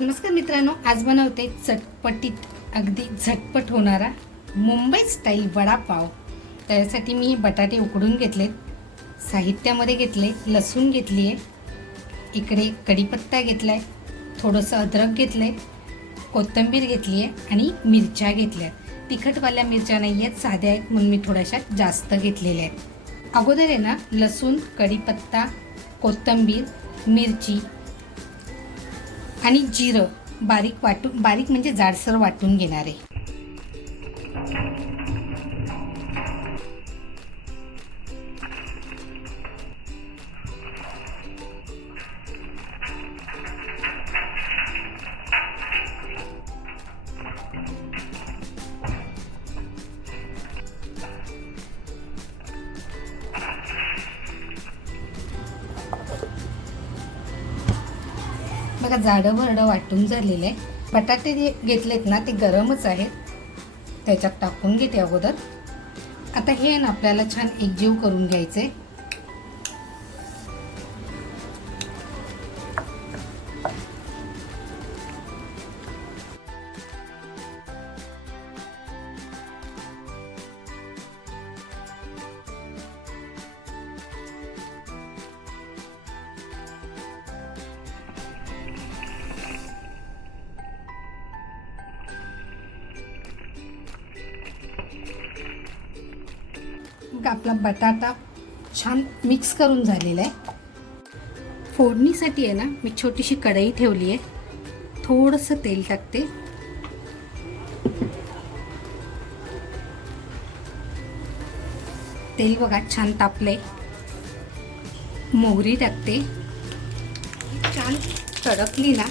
नमस्कार मित्रांनो आज बनवते चटपटीत अगदी झटपट होणारा मुंबई स्टाईल वडापाव. त्यासाठी मी बटाटे उकडून घेतलेत साहित्यामध्ये घेतले लसूण घेतली आहे इकडे कढीपत्ता घेतला आहे थोडंसं अद्रक घेतलं आहे कोथिंबीर घेतली आहे आणि मिरच्या घेतल्या आहेत तिखटवाल्या मिरच्या नाही आहेत साध्या आहेत म्हणून मी थोड्याशा जास्त घेतलेल्या आहेत. अगोदर आहे ना लसूण कढीपत्ता कोथिंबीर मिरची आणि जिरं बारीक वाटून बारीक म्हणजे जाडसर वाटून घेणार. आहे बघा जाडं भरडं वाटून झालेलं आहे बटाटे जे घेतलेत ना ते गरमच आहेत. त्याच्यात टाकून घेते अगोदर. आता हे ना आपल्याला छान एकजीव करून घ्यायचे का आपला बटाटा छान मिक्स करून झालेला आहे. फोडणीसाठी आहे ना मी छोटीशी कढई ठेवली आहे. थोडंसं तेल टाकते. तेल बघा छान तापले मोहरी टाकते. छान तडकली ना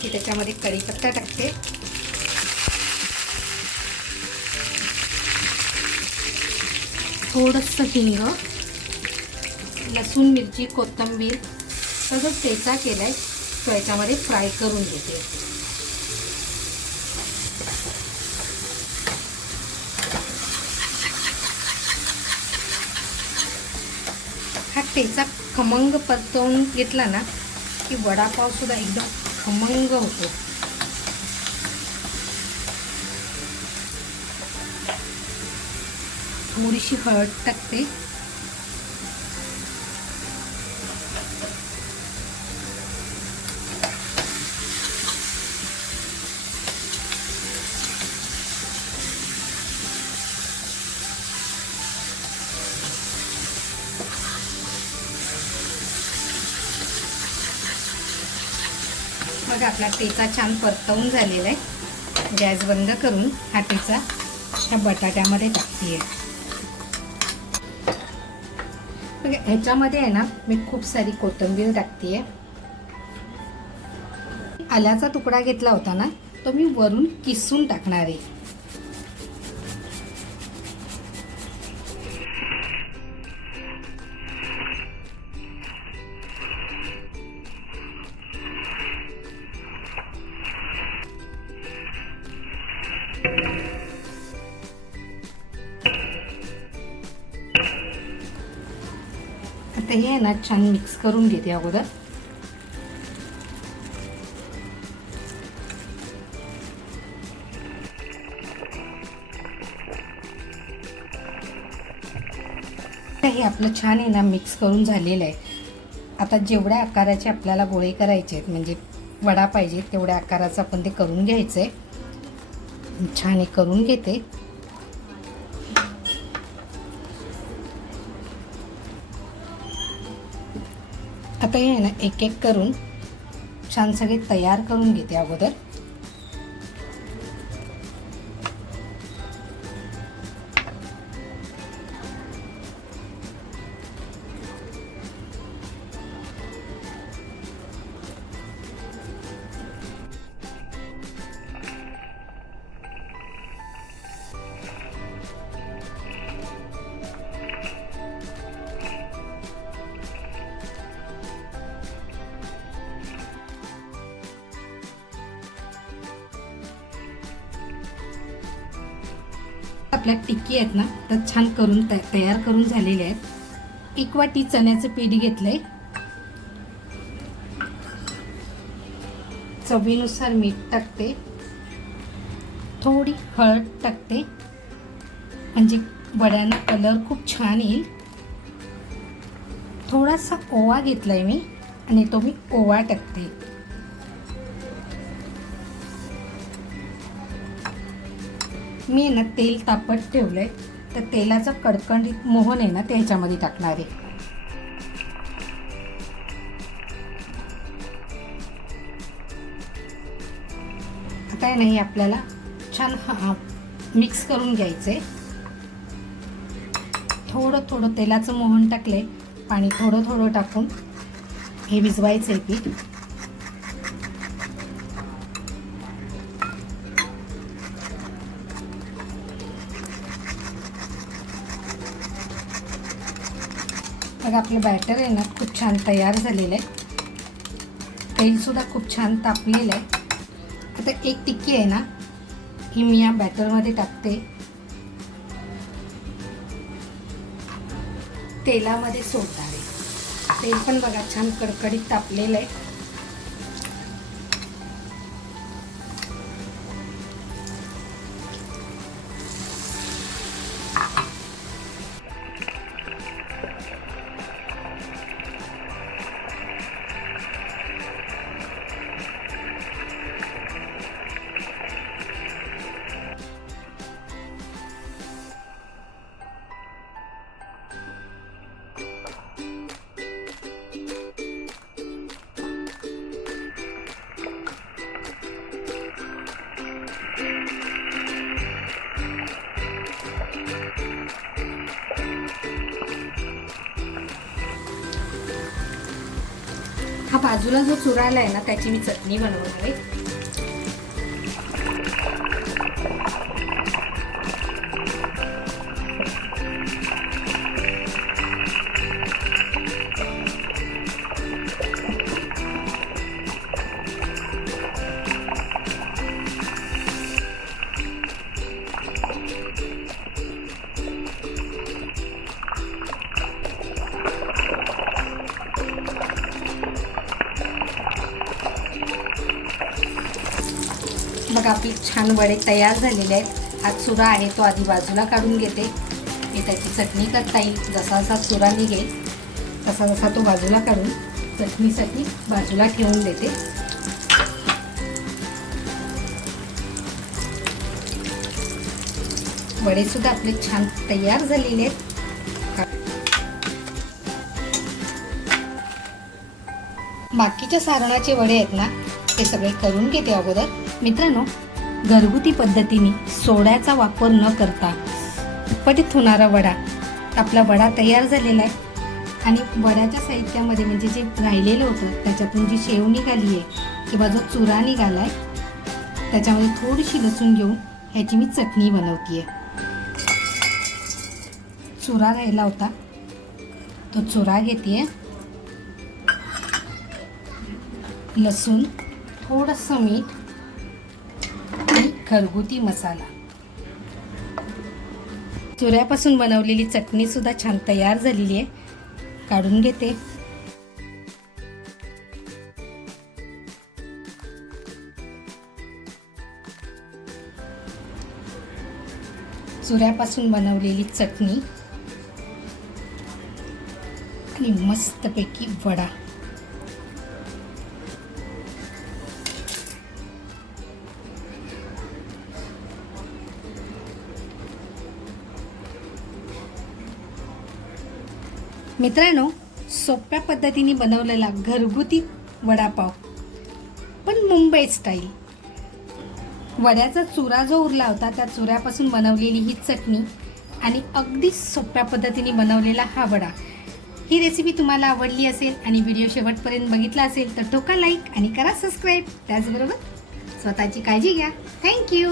की त्याच्यामध्ये कढीपत्ता टाकते. थोडंसं हिंग लसूण मिरची कोथिंबीर सगळं ठेचा केला आहे तो याच्यामध्ये फ्राय करून घेते. हा ठेचा खमंग परतवून घेतला ना की वडापावसुद्धा एकदम खमंग होतो. थोडीशी हळद टाकते. मग आपला टेचा छान परतवून झालेला आहे. गॅस बंद करून हा टेचा ह्या बटाट्यामध्ये टाकते. आहे म्हणजे ह्याच्यामध्ये आहे ना मी खूप सारी कोथिंबीर टाकते आल्याचा तुकडा घेतला होता ना तो मी वरून किसून टाकणार आहे. आता हे आहे ना छान मिक्स करून घेते अगोदर. हे आपलं छान आहे ना मिक्स करून झालेलं आहे. आता जेवढ्या आकाराचे आपल्याला गोळे करायचे आहेत म्हणजे वडा पाहिजे तेवढ्या आकाराचं आपण ते करून घ्यायचं आहे छान हे करून घेते. आता हे आहे ना एक एक करून छान सगळे तयार करून घेते अगोदर. आपल्या टिक्की आहेत ना तर छान करून तयार करून झालेले आहेत. एक वाटी चण्याचं पीठ घेतलं आहे चवीनुसार मीठ टाकते. थोडी हळद टाकते. म्हणजे वड्यांना कलर खूप छान येईल. थोडासा ओवा घेतलाय मी आणि तो मी ओवा टाकते. मी ना तेल तापत ठेवलं आहे तर तेलाचं कडकडीत मोहन आहे ना ते ह्याच्यामध्ये टाकणार आहे. आता आहे नाही आपल्याला छान हा मिक्स करून घ्यायचं आहे थोडं थोडं तेलाचं मोहन टाकले पाणी थोडं थोडं टाकून हे भिजवायचं आहे पीठ. बघा आपलं बॅटर आहे ना खूप छान तयार झालेलं आहे. तेलसुद्धा खूप छान तापलेलं आहे. आता एक टिक्की आहे ना ही मी या बॅटरमध्ये टाकते. तेलामध्ये सोडणार आहे. तेल पण बघा छान कडकडीत तापलेलं आहे. हा बाजूला जो चुरा आहे ना त्याची मी चटणी बनवणार आहे. आपले छान वडे तयार झालेले आहेत. आज चुरा आहे तो आधी बाजूला काढून घेते. मी त्याची चटणी करता येईल. जसा जसा चुरा निघेल तसा जसा तो बाजूला काढून चटणीसाठी बाजूला ठेवून देते. वडेसुद्धा आपले छान तयार झालेले आहेत. बाकीच्या सारणाचे वडे आहेत ना ते सगळे करून घेते अगोदर. मित्रांनो घरगुती पद्धतीने सोड्याचा वापर न करता पटीत होणारा वडा. आपला वडा तयार झालेला आहे. आणि वड्याच्या साहित्यामध्ये म्हणजे जे राहिलेलं होतं त्याच्यातून जी शेव निघाली आहे किंवा जो चुरा निघाला आहे त्याच्यामध्ये थोडीशी लसूण घेऊन ह्याची मी चटणी बनवते चुरा राहिला होता. तो चुरा घेते लसूण थोडंसं मीठ घरगुती मसाला. चुऱ्यापासून बनवलेली चटणी सुद्धा छान तयार झालेली आहे. काढून घेते. चुऱ्यापासून बनवलेली चटणी. आणि मस्तपैकी वडा. मित्रांनो सोप्या पद्धतीने बनवलेला घरगुती वडापाव पण मुंबई स्टाईल वड्याचा चुरा जो उरला होता त्या चुऱ्यापासून बनवलेली ही चटणी आणि अगदी सोप्या पद्धतीने बनवलेला हा वडा. ही रेसिपी तुम्हाला आवडली असेल आणि व्हिडिओ शेवटपर्यंत बघितला असेल तर टोका लाईक आणि करा सबस्क्राईब त्याचबरोबर स्वतःची काळजी घ्या. थँक्यू